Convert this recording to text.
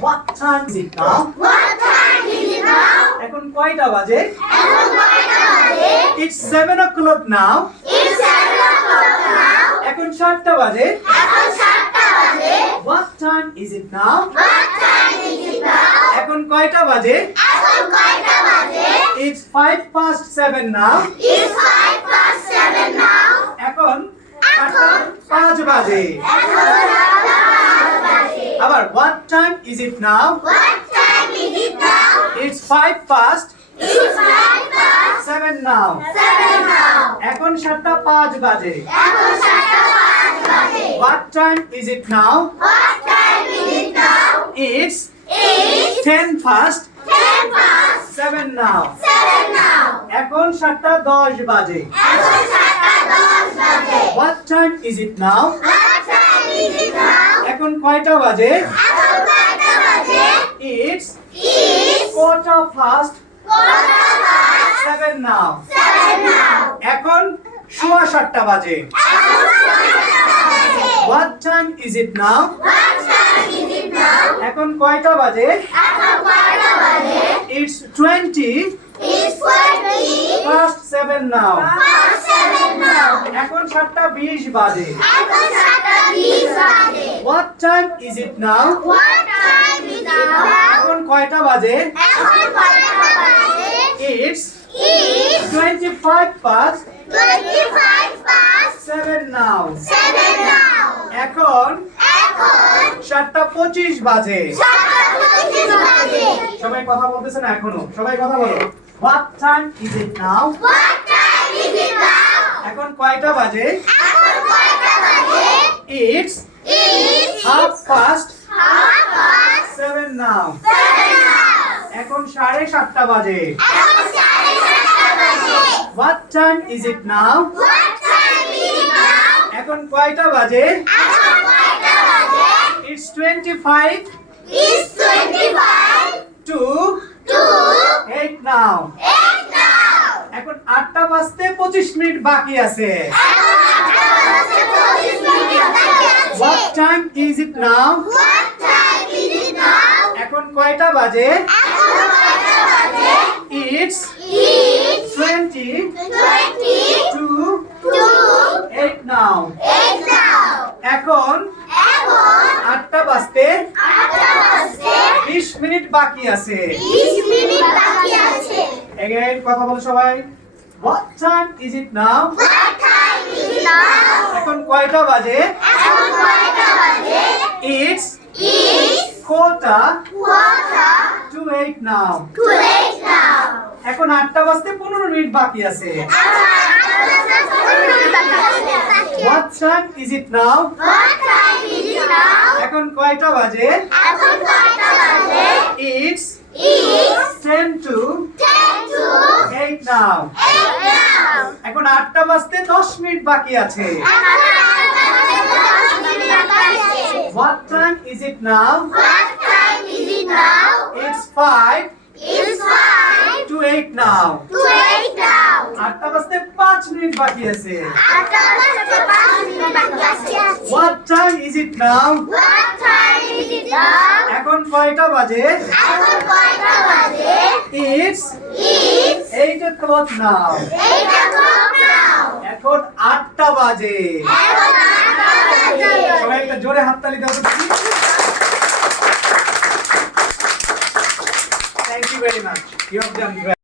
What time is it now? What time is it now? এখন কয়টা বাজে It's seven o'clock now. It's 7 o'clock now. এখন সাতটা বাজে What time is it now? What time is it now? এখন কয়টা বাজে It's five past seven now. It's 5 past 7 now. এখন সাতটা পাঁচ বাজে আবার what time is it now? It's five past seven now. এখন সাতটা পাঁচ বাজে What time is it now? It's ten past seven now. এখন সাতটা দশ বাজে What time is it now? এখন কয়টা বাজে? ইটস কটা ফাস্ট নাও এখন সোয়া সাতটা বাজে। What time is it now এখন কয়টা বাজে? It's twenty past seven now এখন সাতটা বিশ বাজে। What time is it now? এখন কয়টা বাজে? এখন কয়টা বাজে? It's twenty five past seven now. 7 now. এখন এখন সাতটা পঁচিশ বাজে। সবাই কথা বলতেছে না এখনও? সবাই কথা বলো। What time is it now? এখন কয়টা বাজে? এখন কয়টা বাজে? It's it's half past half এখন 7:30 বাজে। এখন বাজে। What time is it now এখন কয়টা বাজে? It's 25 it's 25 to to 8 now আটটা বাজতে পঁচিশ মিনিট বাকি আছে। What time is it now? এখন কয়টা বাজে? It's twenty to eight now. এখন আটটা বাজতে বিশ মিনিট বাকি আছে। কথা বলো সবাই। What time is it now? What time is it now? এখন কয়টা বাজে It's quarter to eight now. To eight now. এখন আটটা বাজতে পনেরো মিনিট বাকি আছে What time is it now? What time is it now? এখন কয়টা বাজে It's ten to eight now. এখন আটটা বাজতে দশ মিনিট বাকি আছে What time is it now? What time is it now? It's five It's five. to eight now. To eight now. আটটা বাজতে পাঁচ মিনিট বাকি আছে আটটা বাজতে পাঁচ মিনিট বাকি আছে। What time is it now? What time is it now? এখন কয়টা বাজে এখন কয়টা বাজে? It's It's eight o'clock now. এখন আটটা বাজে সবাই একটা জোরে হাততালি দাও you very much. You have done well.